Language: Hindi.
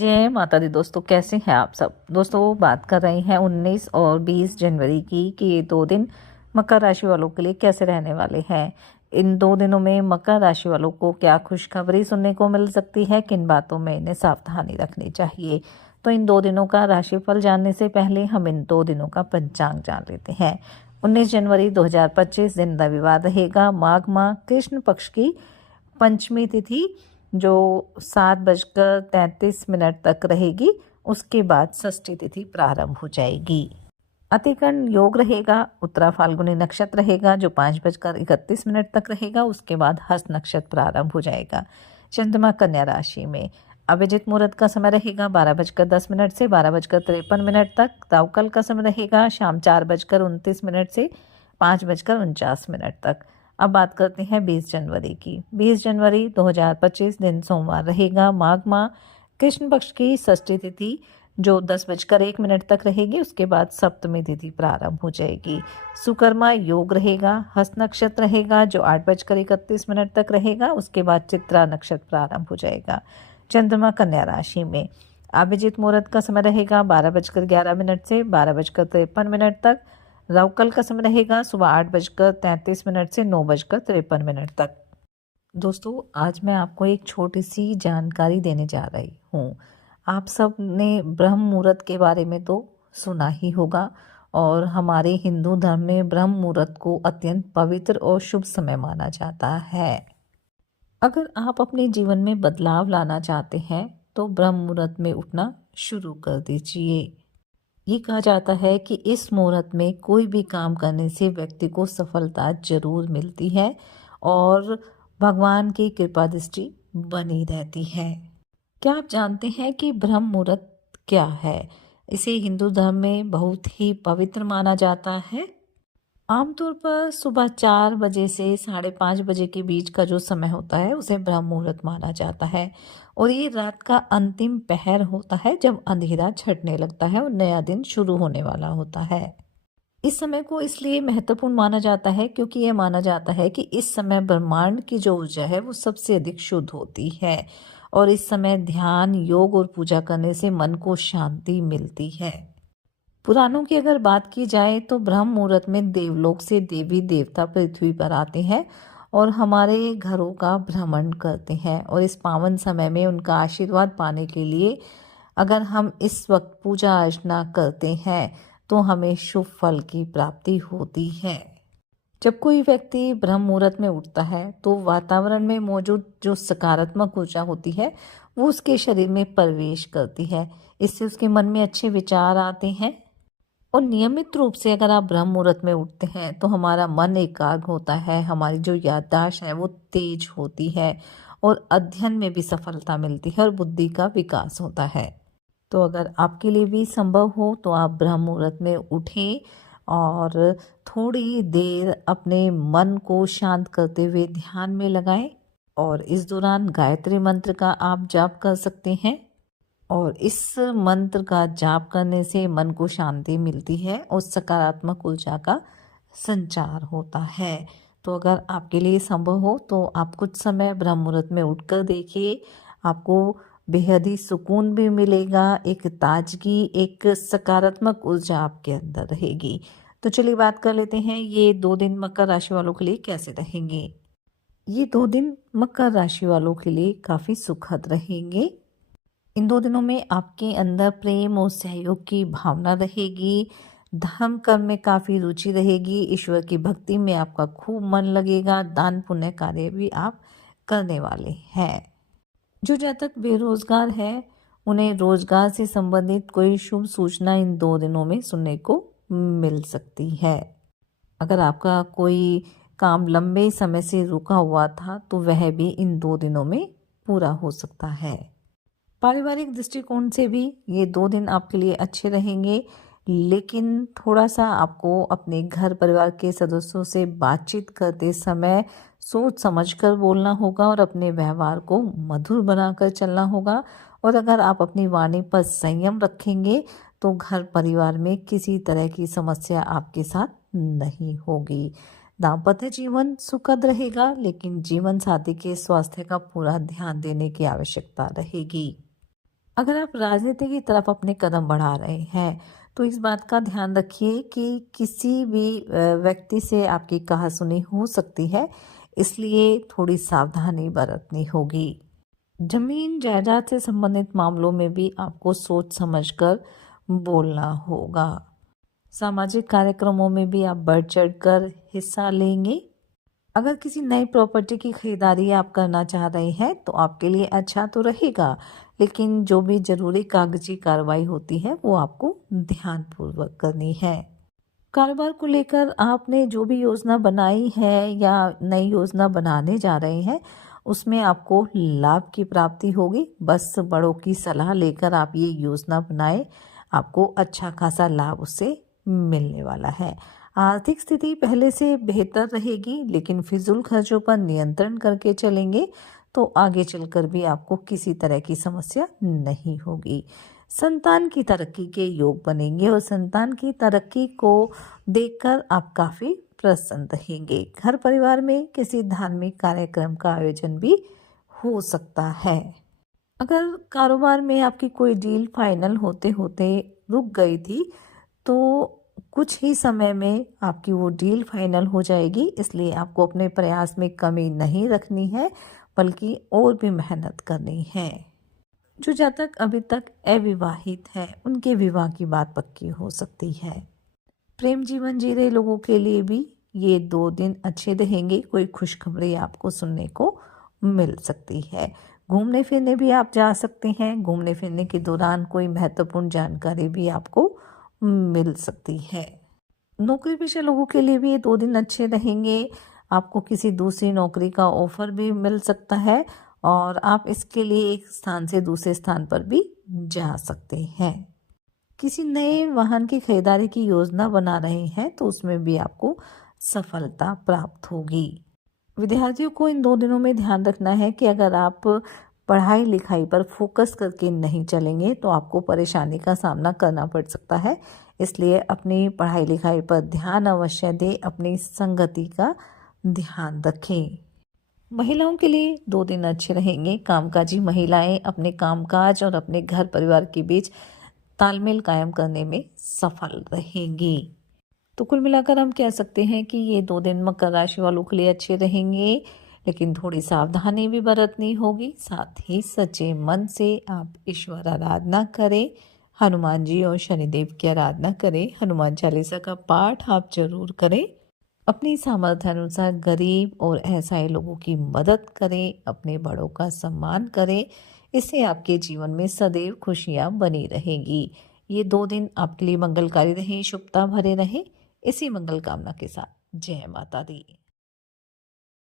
जय माता दी दोस्तों, कैसे हैं आप सब। दोस्तों बात कर रहे हैं 19 और 20 जनवरी की कि ये 2 दिन मकर राशि वालों के लिए कैसे रहने वाले हैं। इन 2 दिनों में मकर राशि वालों को क्या खुशखबरी सुनने को मिल सकती है, किन बातों में इन्हें सावधानी रखनी चाहिए। तो इन 2 दिनों का राशिफल जानने से पहले हम इन 2 दिनों का पंचांग जान लेते हैं। 19 जनवरी 2025 दिन रविवार रहेगा, माघ माह कृष्ण पक्ष की पंचमी तिथि जो 7:33 तक रहेगी। उसके बाद षष्ठी तिथि प्रारंभ हो जाएगी। अतिकर्ण योग रहेगा, उत्तरा फाल्गुनी नक्षत्र रहेगा जो 5:31 तक रहेगा। उसके बाद हस्त नक्षत्र प्रारंभ हो जाएगा। चंद्रमा कन्या राशि में। अभिजित मुहूर्त का समय रहेगा 12:10 से 12:53 तक। राहुकाल का समय रहेगा शाम 4:29 से 5:49 तक। अब बात करते हैं 20 जनवरी की। 20 जनवरी 2025 दिन सोमवार रहेगा, माघ माह कृष्ण पक्ष की षष्ठी तिथि जो 10:01 तक रहेगी। उसके बाद सप्तमी तिथि प्रारंभ हो जाएगी। सुकर्मा योग रहेगा, हस्त नक्षत्र रहेगा जो 8:31 तक रहेगा। उसके बाद चित्रा नक्षत्र प्रारंभ हो जाएगा। चंद्रमा कन्या राशि में। अभिजित मुहूर्त का समय रहेगा 12:11 से 12:53 तक। राहुकाल का समय रहेगा सुबह 8:33 से 9:53 तक। दोस्तों आज मैं आपको एक छोटी सी जानकारी देने जा रही हूँ। आप सब ने ब्रह्म मुहूर्त के बारे में तो सुना ही होगा और हमारे हिंदू धर्म में ब्रह्म मुहूर्त को अत्यंत पवित्र और शुभ समय माना जाता है। अगर आप अपने जीवन में बदलाव लाना चाहते हैं तो ब्रह्म मुहूर्त में उठना शुरू कर दीजिए। ये कहा जाता है कि इस मुहूर्त में कोई भी काम करने से व्यक्ति को सफलता जरूर मिलती है और भगवान की कृपा दृष्टि बनी रहती है। क्या आप जानते हैं कि ब्रह्म मुहूर्त क्या है? इसे हिंदू धर्म में बहुत ही पवित्र माना जाता है। आमतौर पर सुबह 4 बजे से 5:30 बजे के बीच का जो समय होता है उसे ब्रह्म मुहूर्त माना जाता है और ये रात का अंतिम पहर होता है जब अंधेरा छटने लगता है और नया दिन शुरू होने वाला होता है। इस समय को इसलिए महत्वपूर्ण माना जाता है क्योंकि यह माना जाता है कि इस समय ब्रह्मांड की जो ऊर्जा है वो सबसे अधिक शुद्ध होती है और इस समय ध्यान, योग और पूजा करने से मन को शांति मिलती है। पुराणों की अगर बात की जाए तो ब्रह्म मुहूर्त में देवलोक से देवी देवता पृथ्वी पर आते हैं और हमारे घरों का भ्रमण करते हैं और इस पावन समय में उनका आशीर्वाद पाने के लिए अगर हम इस वक्त पूजा अर्चना करते हैं तो हमें शुभ फल की प्राप्ति होती है। जब कोई व्यक्ति ब्रह्म मुहूर्त में उठता है तो वातावरण में मौजूद जो सकारात्मक ऊर्जा होती है वो उसके शरीर में प्रवेश करती है। इससे उसके मन में अच्छे विचार आते हैं और नियमित रूप से अगर आप ब्रह्म मुहूर्त में उठते हैं तो हमारा मन एकाग्र होता है, हमारी जो याददाश्त है वो तेज होती है और अध्ययन में भी सफलता मिलती है और बुद्धि का विकास होता है। तो अगर आपके लिए भी संभव हो तो आप ब्रह्म मुहूर्त में उठें और थोड़ी देर अपने मन को शांत करते हुए ध्यान में लगाएं और इस दौरान गायत्री मंत्र का आप जाप कर सकते हैं और इस मंत्र का जाप करने से मन को शांति मिलती है और सकारात्मक ऊर्जा का संचार होता है। तो अगर आपके लिए संभव हो तो आप कुछ समय ब्रह्म मुहूर्त में उठकर देखिए, आपको बेहद ही सुकून भी मिलेगा, एक ताजगी, एक सकारात्मक ऊर्जा आपके अंदर रहेगी। तो चलिए बात कर लेते हैं ये 2 दिन मकर राशि वालों के लिए कैसे रहेंगे। ये 2 दिन मकर राशि वालों के लिए काफ़ी सुखद रहेंगे। इन 2 दिनों में आपके अंदर प्रेम और सहयोग की भावना रहेगी, धर्म कर्म में काफ़ी रुचि रहेगी, ईश्वर की भक्ति में आपका खूब मन लगेगा, दान पुण्य कार्य भी आप करने वाले हैं। जो जातक बेरोजगार है उन्हें रोजगार से संबंधित कोई शुभ सूचना इन 2 दिनों में सुनने को मिल सकती है। अगर आपका कोई काम लंबे समय से रुका हुआ था तो वह भी इन 2 दिनों में पूरा हो सकता है। पारिवारिक दृष्टिकोण से भी ये 2 दिन आपके लिए अच्छे रहेंगे, लेकिन थोड़ा सा आपको अपने घर परिवार के सदस्यों से बातचीत करते समय सोच समझकर बोलना होगा और अपने व्यवहार को मधुर बनाकर चलना होगा। और अगर आप अपनी वाणी पर संयम रखेंगे तो घर परिवार में किसी तरह की समस्या आपके साथ नहीं होगी। दाम्पत्य जीवन सुखद रहेगा, लेकिन जीवन साथी के स्वास्थ्य का पूरा ध्यान देने की आवश्यकता रहेगी। अगर आप राजनीति की तरफ अपने कदम बढ़ा रहे हैं तो इस बात का ध्यान रखिए कि किसी भी व्यक्ति से आपकी कहासुनी हो सकती है, इसलिए थोड़ी सावधानी बरतनी होगी। जमीन जायदाद से संबंधित मामलों में भी आपको सोच समझकर बोलना होगा। सामाजिक कार्यक्रमों में भी आप बढ़ चढ़कर हिस्सा लेंगे। अगर किसी नई प्रॉपर्टी की खरीदारी आप करना चाह रहे हैं तो आपके लिए अच्छा तो रहेगा, लेकिन जो भी ज़रूरी कागजी कार्रवाई होती है वो आपको ध्यानपूर्वक करनी है। कारोबार को लेकर आपने जो भी योजना बनाई है या नई योजना बनाने जा रहे हैं उसमें आपको लाभ की प्राप्ति होगी। बस बड़ों की सलाह लेकर आप ये योजना बनाएं, आपको अच्छा खासा लाभ उससे मिलने वाला है। आर्थिक स्थिति पहले से बेहतर रहेगी, लेकिन फिजूल खर्चों पर नियंत्रण करके चलेंगे तो आगे चलकर भी आपको किसी तरह की समस्या नहीं होगी। संतान की तरक्की के योग बनेंगे और संतान की तरक्की को देखकर आप काफ़ी प्रसन्न रहेंगे। घर परिवार में किसी धार्मिक कार्यक्रम का आयोजन भी हो सकता है। अगर कारोबार में आपकी कोई डील फाइनल होते होते रुक गई थी तो कुछ ही समय में आपकी वो डील फाइनल हो जाएगी, इसलिए आपको अपने प्रयास में कमी नहीं रखनी है बल्कि और भी मेहनत करनी है। जो जातक अभी तक अविवाहित है उनके विवाह की बात पक्की हो सकती है। प्रेम जीवन जी रहे लोगों के लिए भी ये 2 दिन अच्छे रहेंगे। कोई खुशखबरी आपको सुनने को मिल सकती है। घूमने फिरने भी आप जा सकते हैं। घूमने फिरने के दौरान कोई महत्वपूर्ण जानकारी भी आपको मिल सकती है। नौकरी पेशा लोगों के लिए भी ये 2 दिन अच्छे रहेंगे। आपको किसी दूसरी नौकरी का ऑफर भी मिल सकता है और आप इसके लिए एक स्थान से दूसरे स्थान पर भी जा सकते हैं। किसी नए वाहन की खरीदारी की योजना बना रहे हैं तो उसमें भी आपको सफलता प्राप्त होगी। विद्यार्थियों को इन 2 दिनों में ध्यान रखना है कि अगर आप पढ़ाई लिखाई पर फोकस करके नहीं चलेंगे तो आपको परेशानी का सामना करना पड़ सकता है, इसलिए अपनी पढ़ाई लिखाई पर ध्यान अवश्य दें, अपनी संगति का ध्यान रखें। महिलाओं के लिए 2 दिन अच्छे रहेंगे। कामकाजी महिलाएं अपने कामकाज और अपने घर परिवार के बीच तालमेल कायम करने में सफल रहेंगी। तो कुल मिलाकर हम कह सकते हैं कि ये 2 दिन मकर राशि वालों के लिए अच्छे रहेंगे, लेकिन थोड़ी सावधानी भी बरतनी होगी। साथ ही सच्चे मन से आप ईश्वर आराधना करें, हनुमान जी और शनिदेव की आराधना करें। हनुमान चालीसा का पाठ आप जरूर करें। अपनी सामर्थ्य अनुसार गरीब और असहाय लोगों की मदद करें, अपने बड़ों का सम्मान करें। इससे आपके जीवन में सदैव खुशियां बनी रहेगी। ये 2 दिन आपके लिए मंगलकारी रहें, शुभता भरे रहें। इसी मंगल कामना के साथ जय माता दी।